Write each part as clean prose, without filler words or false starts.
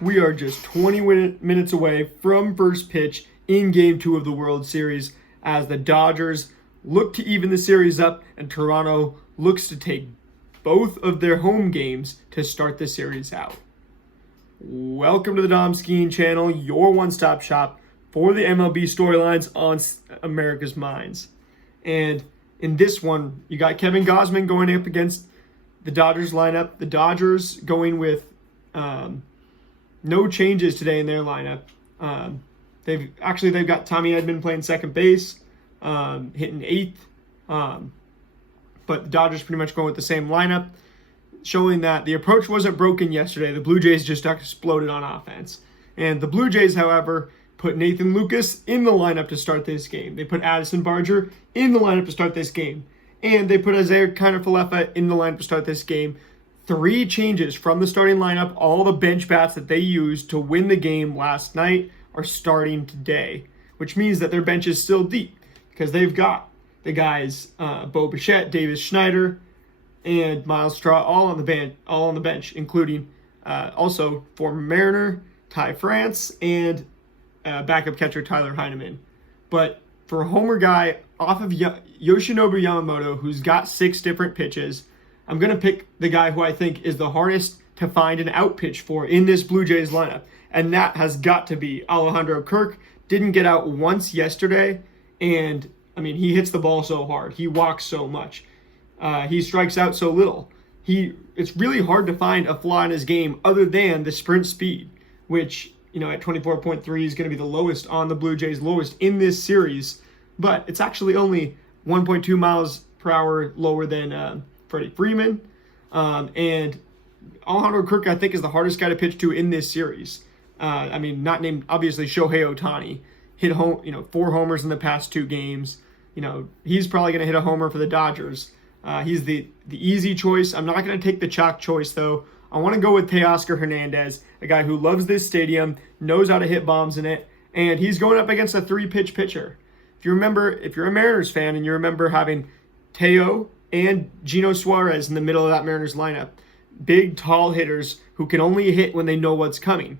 we are just 20 minutes away from first pitch in Game 2 of the World Series as the Dodgers look to even the series up and Toronto looks to take both of their home games to start the series out. Welcome to the Dom Skiing Channel, your one-stop shop for the MLB storylines on America's Minds. And in this one, you got Kevin Gausman going up against the Dodgers lineup. The Dodgers going with no changes today in their lineup. They've got Tommy Edman playing second base, hitting eighth. But the Dodgers pretty much going with the same lineup, showing that the approach wasn't broken yesterday. The Blue Jays just exploded on offense. And the Blue Jays, however, put Nathan Lucas in the lineup to start this game. They put Addison Barger in the lineup to start this game. And they put Isaiah Kiner-Falefa in the lineup to start this game. 3 changes from the starting lineup. All the bench bats that they used to win the game last night are starting today, which means that their bench is still deep because they've got the guys Bo Bichette, Davis Schneider, and Miles Straw all on the bench, including also former Mariner Ty France and backup catcher Tyler Heineman. But for a homer guy off of Yoshinobu Yamamoto, who's got 6 different pitches, I'm going to pick the guy who I think is the hardest to find an out pitch for in this Blue Jays lineup, and that has got to be Alejandro Kirk. Didn't get out once yesterday, and I mean, he hits the ball so hard. He walks so much. He strikes out so little. It's really hard to find a flaw in his game other than the sprint speed, which, at 24.3 is going to be the lowest on the Blue Jays, lowest in this series. But it's actually only 1.2 miles per hour lower than Freddie Freeman. And Alejandro Kirk, I think, is the hardest guy to pitch to in this series. Not named, obviously, Shohei Ohtani. Hit 4 homers in the past 2 games. He's probably going to hit a homer for the Dodgers. He's the easy choice. I'm not going to take the chalk choice, though. I want to go with Teoscar Hernandez, a guy who loves this stadium, knows how to hit bombs in it, and he's going up against a 3-pitch pitcher. If you're a Mariners fan and you remember having Teo and Gino Suarez in the middle of that Mariners lineup, big, tall hitters who can only hit when they know what's coming.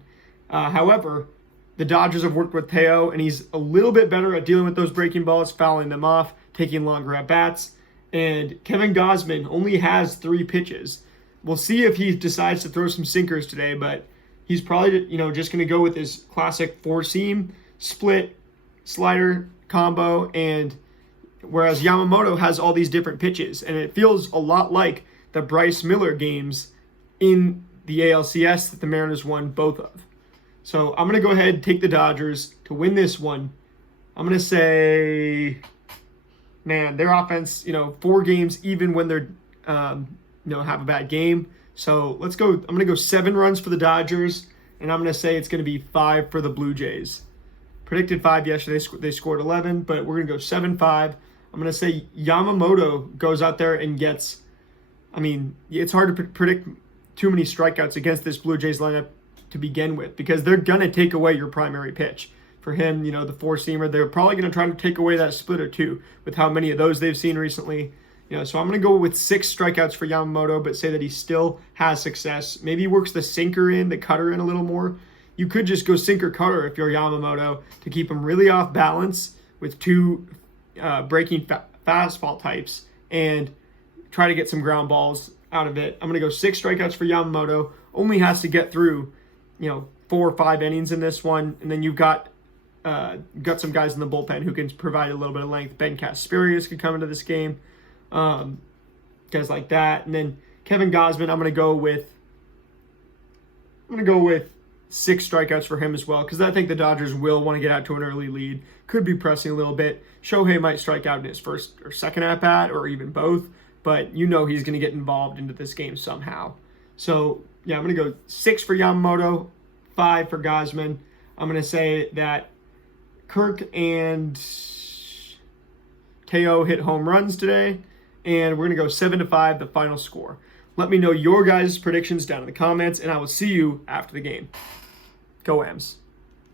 However, the Dodgers have worked with Teo, and he's a little bit better at dealing with those breaking balls, fouling them off, taking longer at-bats. And Kevin Gausman only has 3 pitches. We'll see if he decides to throw some sinkers today, but he's probably, just going to go with his classic 4-seam, split, slider combo, and whereas Yamamoto has all these different pitches, and it feels a lot like the Bryce Miller games in the ALCS that the Mariners won both of. So I'm going to go ahead and take the Dodgers to win this one. I'm going to say, their offense, 4 games even when they're, have a bad game. So let's go. I'm going to go 7 runs for the Dodgers, and I'm going to say it's going to be 5 for the Blue Jays. Predicted 5 yesterday. They scored 11, but we're going to go 7-5. I'm going to say Yamamoto goes out there and gets, it's hard to predict too many strikeouts against this Blue Jays lineup to begin with, because they're going to take away your primary pitch. For him, the 4-seamer, they're probably going to try to take away that splitter too, with how many of those they've seen recently. So I'm going to go with 6 strikeouts for Yamamoto, but say that he still has success. Maybe he works the sinker in, the cutter in a little more. You could just go sinker cutter if you're Yamamoto to keep him really off balance with 2 breaking fastball types and try to get some ground balls out of it. I'm going to go 6 strikeouts for Yamamoto. Only has to get through 4 or 5 innings in this one, and then you've got some guys in the bullpen who can provide a little bit of length. Ben Casparius could come into this game, guys like that, and then Kevin Gausman. I'm gonna go with 6 strikeouts for him as well, because I think the Dodgers will want to get out to an early lead. Could be pressing a little bit. Shohei might strike out in his first or second at bat, or even both, but he's going to get involved into this game somehow. So yeah, I'm going to go 6 for Yamamoto, 5 for Gausman. I'm going to say that Kirk and Teo hit home runs today, and we're going to go 7-5, the final score. Let me know your guys' predictions down in the comments, and I will see you after the game. Go Ams.